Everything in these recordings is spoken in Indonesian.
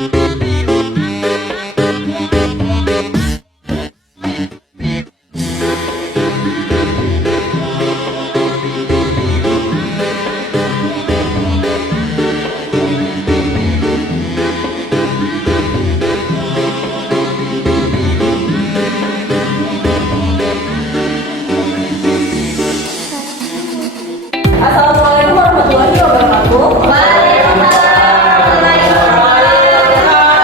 Assalamualaikum warahmatullahi wabarakatuh. Waalaikumsalam warahmatullahi wabarakatuh.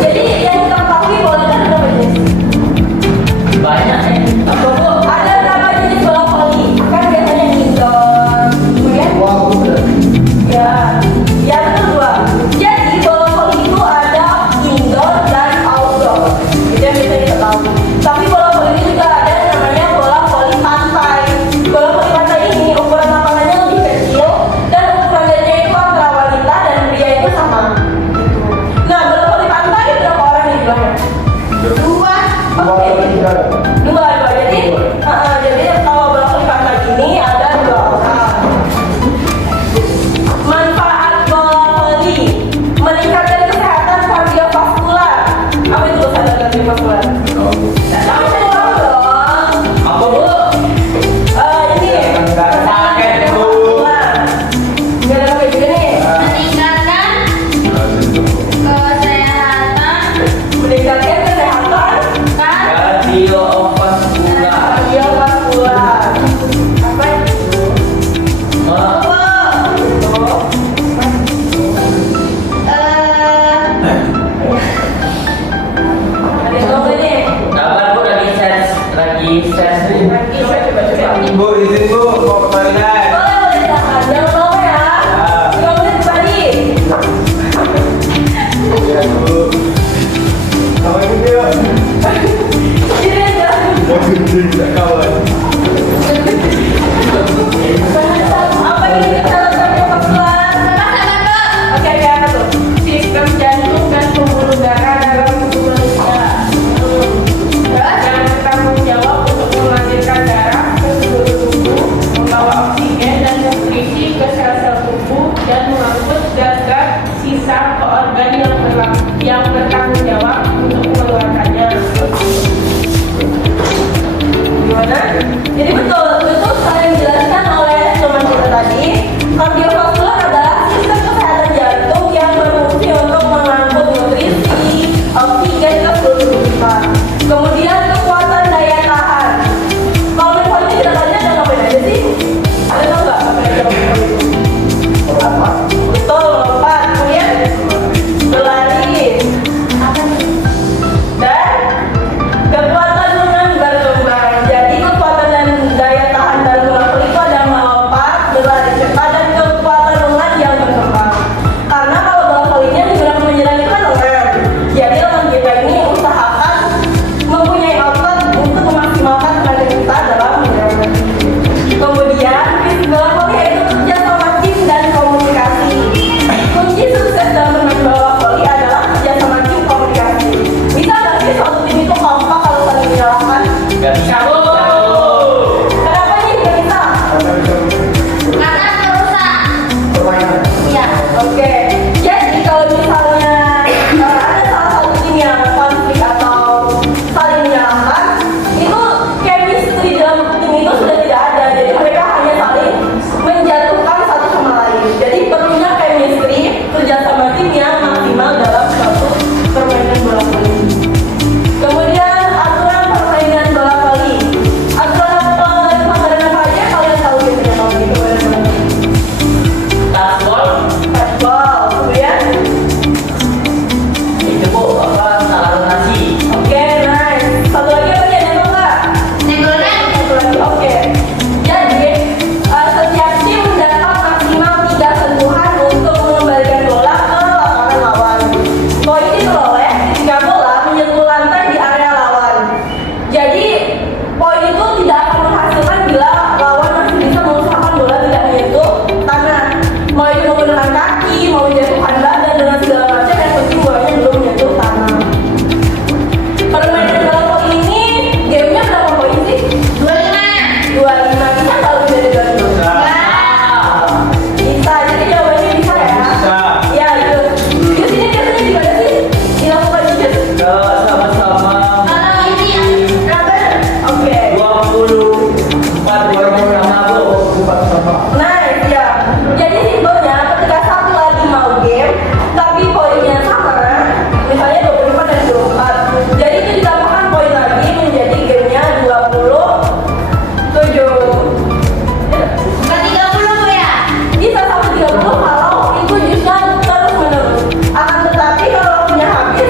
Jadi yang kita ketahui bola kan berapa jenis? Banyak ya. Ada berapa jenis bola voli? Kan biasanya indoor, kemudian ya, ya betul dua. Jadi bola voli itu ada indoor dan outdoor. Itu yang biasanya kita tahu. Tapi bola voli ini juga ada yang namanya bola voli pantai. Bola voli pantai ini ukuran lapangannya lebih kecil dan ukuran darinya itu antara wanita dan pria itu sama. Nah, bola voli pantai berapa orang di belakang? Dua. Oke. Dua. Jadi kalau bola voli pantai ini ada dua orang. Manfaat bola voli meningkatkan kesehatan kardiovaskular. Apa itu kesehatan kardiovaskular? Tahu dong. Apa bu? Ini kesehatan kardiovaskular. Nggak ada pakai juga nih. Meningkatkan kesehatan Kardiovaskular. kardiovaskular. Apa itu? Wah, Ada yang ngomong nih. kabar bu lagi ses nih. Coba. Bu, izin bu, mau ke toilet. Boleh silahkan. Jangan lama ya. 5 menit tadi. Ya bu. Sama ini yuk. Sini aja. Tidak kawan. Apa ini kesehatan kardiovaskular? Oke, apa tuh? Sistem jantung dan pembuluh darah dalam tubuh manusia yang bertanggung jawab untuk mengalirkan darah ke seluruh tubuh, membawa oksigen dan nutrisi ke sel-sel tubuh dan mengangkut gas-gas sisa ke organ yang bertanggung jawab untuk mengeluarkannya. Gimana? Jadi betul, itu saya dijelaskan oleh teman kita tadi. Kardiovaskular adalah sistem kesehatan jantung yang berfungsi untuk mengangkut nutrisi, oksigen ke seluruh tubuh kita. Kemudian kekuatan daya tahan. Kalau main voli tidak tanya ada ngapain aja sih? Ada tau nggak apa yang kita lakukan itu? Apa? Betul, lompat. Kemudian berlari. Dan kekuatan lengan berkembang. Jadi kekuatan dan daya tahan dalam bola voli itu ada melompat, berlari cepat, dan kekuatan lengan yang berkembang. Karena kalau bola volinya yang digunakan menyerang itu kan lengan. Jadi lengan kita ini usahakan mempunyai otot untuk memaksimalkan tenaga kita dalam menyerang. Kemudian fisik bola voli yaitu kerja sama tim dan komunikasi. Kunci sukses dalam bermain bola voli adalah kerja sama tim komunikasi. Bisa nggak sih suatu tim itu kompak kalau saling menyalahkan? Gak bisa bu. Kenapa nih nggak bisa? Permainan. Oke, jadi kalau misalnya ada salah satu tim yang konflik atau saling menyalahkan, itu chemistry dalam tim itu sudah tidak ada. Jadi mereka hanya saling menjatuhkan satu sama lain. Jadi perlunya chemistry kerjasama tim yang maksimal dalam suatu permainan bola voli. Kemudian aturan permainan bola voli. Aturan pelanggaran apa aja kalian tahu biasanya kalau di permainan bola voli? Taskol. Fastball, kemudian Itu bu apa salah donasi. oke, nice. Satu lagi apa ya, nembak nggak? Satu lagi, oke. Jadi, setiap tim mendapat maksimal 3 sentuhan untuk mengembalikan bola ke lapangan lawan. Poin diperoleh ketika bola menyentuh lantai di area lawan. Jadi, poin itu tidak akan menghasilkan bila lawan masih bisa mengusahakan bola tidak menyentuh tanah. Mau itu menggunakan kaki, mau menjatuhkan badan dengan segala macam, yang penting bolanya belum menyentuh tanah. Permainan bola voli ini gamenya berapa poin sih? 25. Bisa nggak lebih dari 25? Bisa, jadi jawabannya bisa ya? Bisa. Ya, itu. Di sini biasanya gimana sih dilakukan jujur? Sama-sama. Oke. 24 ribu sama bu. Nice, ya. Jadi simpelnya ketika satu lagi mau game, tapi poinnya sama, misalnya 25 dan 24. Jadi itu ditambahkan poin lagi menjadi gamenya 27. Bisa sampai 30 kalau itu justru terus menerus. Akan tetapi kalau waktunya habis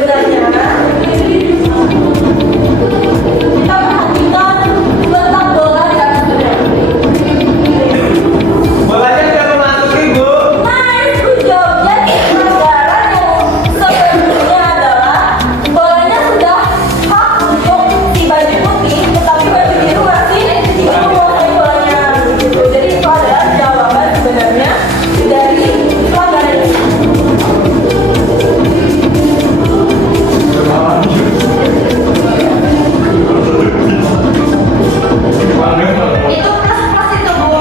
sebenarnya kita perhatikan letak bola di atas benda. Bolanya sudah memasuki, Bu. Nice, good job. Jadi pelanggaran yang sebenarnya adalah bolanya sudah hak untuk si baju putih, tetapi baju biru masih tidak menguasai bolanya. Gitu. Jadi itu adalah jawaban sebenarnya dari pelanggaran ini. Itu plus itu Bu.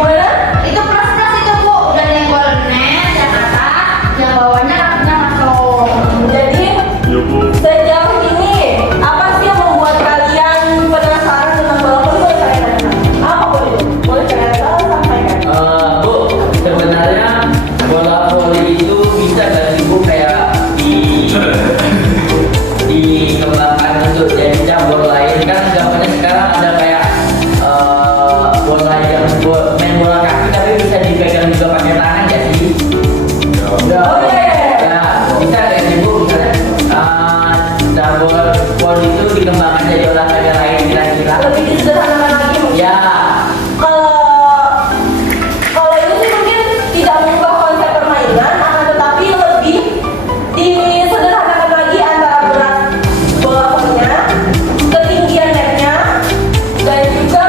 Itu plus itu Bu. Dan yang gol net yang atas, yang bawahnya kakinya masuk. Jadi sejauh ini apa sih yang membuat kalian penasaran tentang bola voli? Boleh kalian tanya? Apa boleh? Boleh kalian sampaikan? Bu, sebenarnya bola voli itu bisa nggak sih Bu kayak dikembangkan untuk jadi cabur lain? Kan gambarnya sekarang ada kayak bola yang main bola kaki tapi bisa dipegang juga pakai tangan nggak sih? Oh iya. Ya, bisa nggak sih Bu misalnya cabur voli itu dikembangkan jadi olahraga lain kira-kira? Lebih disederhanakan lagi mungkin. Ya, Kalau itu sih mungkin tidak mengubah konsep permainan, akan tetapi lebih disederhanakan lagi antara berat bola volinya, ketinggian netnya, dan juga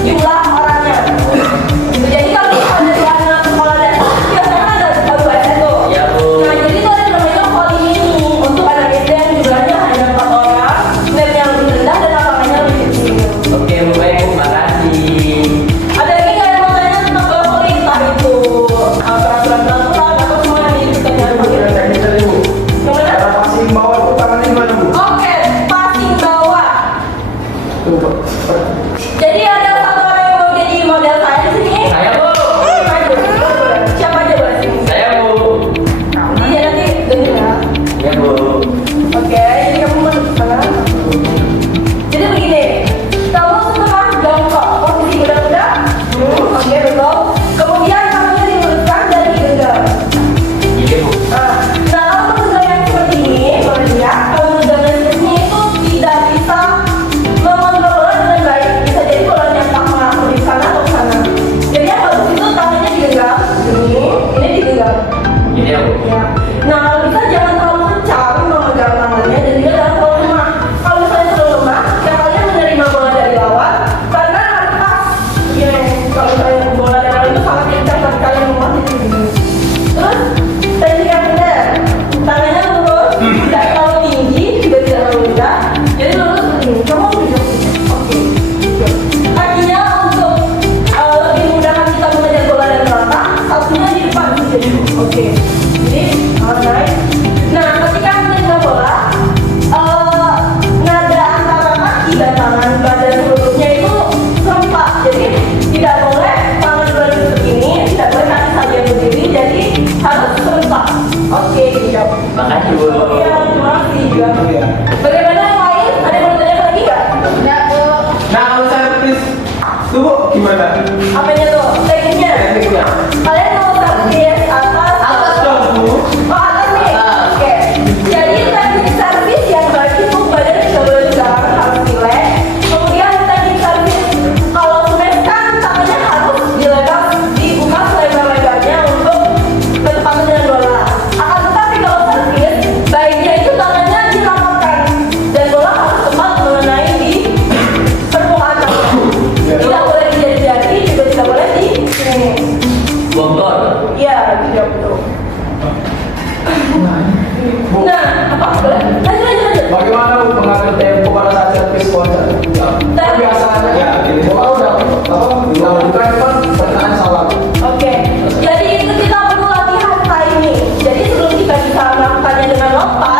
jumlah orangnya. Jadi kalau misalnya di anak sekolah dasar biasanya ada USN tuh. ya Bu. Nah jadi itu ada namanya voli mini untuk anak SD yang jumlahnya hanya 4 orang, netnya lebih rendah dan lapangannya lebih kecil. Oke Bu, baik Bu, makasih. Ada lagi nggak yang mau tanya tentang bola voli? Entah itu peraturan-peraturan atau semua yang disebutkan dalam Udah video. teknis tadi, Bu. Yang mana? Cara passing bawah itu tangannya gimana, Bu? Oke, passing bawah. Tuh, Bu. Jadi ada satu orang yang mau jadi model saya di sini. Saya Bu. Maju. Siapa aja boleh sini. Saya Bu. Iya nanti dengar ya. Ya Bu. Oke, jadi kamu mana? Jadi begini, kamu setelah jongkok posisi kuda-kuda, oke betul. Kemudian kamu diluruskan dan digenggam. Iya Bu. Nah, kalau mengenggam yang seperti ini, boleh lihat kalau mengenggam yang seperti ini itu tidak bisa mengontrol bola dengan baik. Bisa jadi bolanya entah masuk di sana atau ke sana. Jadi yang bagus itu tangannya digenggam, ini digenggam. Ini ya Bu. Ya. Nah, kalau bisa jangan terlalu kencang memegang tangannya dan juga jangan terlalu lemah. Kalau misalnya terlalu lemah, ya kalian menerima bola dari lawan karena harus pas. Gini, kalau misalnya bola dari lawan itu sangat kencang tapi kalian lemah jadi begini. Terus, teknik yang benar, tangannya lurus, tidak terlalu tinggi, juga tidak terlalu rendah. Jadi lurus begini. Kamu duduk. Oke. Kakinya untuk lebih mudahkan kita mengejar bola dari belakang, satunya di depan jadi. Oke. Jadi, naik. Nah, ketika mengejar bola, nada antara kaki dan tangan badan seluruhnya itu serempak. Jadi tidak boleh tangan berdiri begini, tidak boleh kaki saja yang berdiri. Jadi harus serempak. Oke, siap. Makasih Bu. Iya, terima kasih juga. Iya. Bagaimana yang lain? Ada yang mau tanya lagi nggak? Enggak Bu. Nah, kalau servis tuh, Bu, gimana? Apanya tuh? Tekniknya? Tekniknya. Kalian mau servis atas? Dong, Bu. Oh, atas nih? Oke. Jadi teknik servis yang baik itu badan bisa boleh tegak, harus relax. Kemudian teknik servis kalau smash kan tangannya harus dibuka selebar-lebarnya untuk bertepatan dengan bola. Akan tetapi kalau servis, baiknya itu tangannya dirapatkan dan bola harus tepat mengenai di permukaan tangan. Tidak boleh dijadi-jadi, juga tidak boleh di sini. Bogor. Iya, tidak betul. Nah, apa? Boleh? Lanjut. Bagaimana, Bu, mengatur tempo pada saat servis konser? Biasanya ya, gini. Bola udah bukan kan pertengahan salah. Oke, jadi itu kita perlu latihan timing. Jadi sebelum kita bisa melakukannya dengan lompat,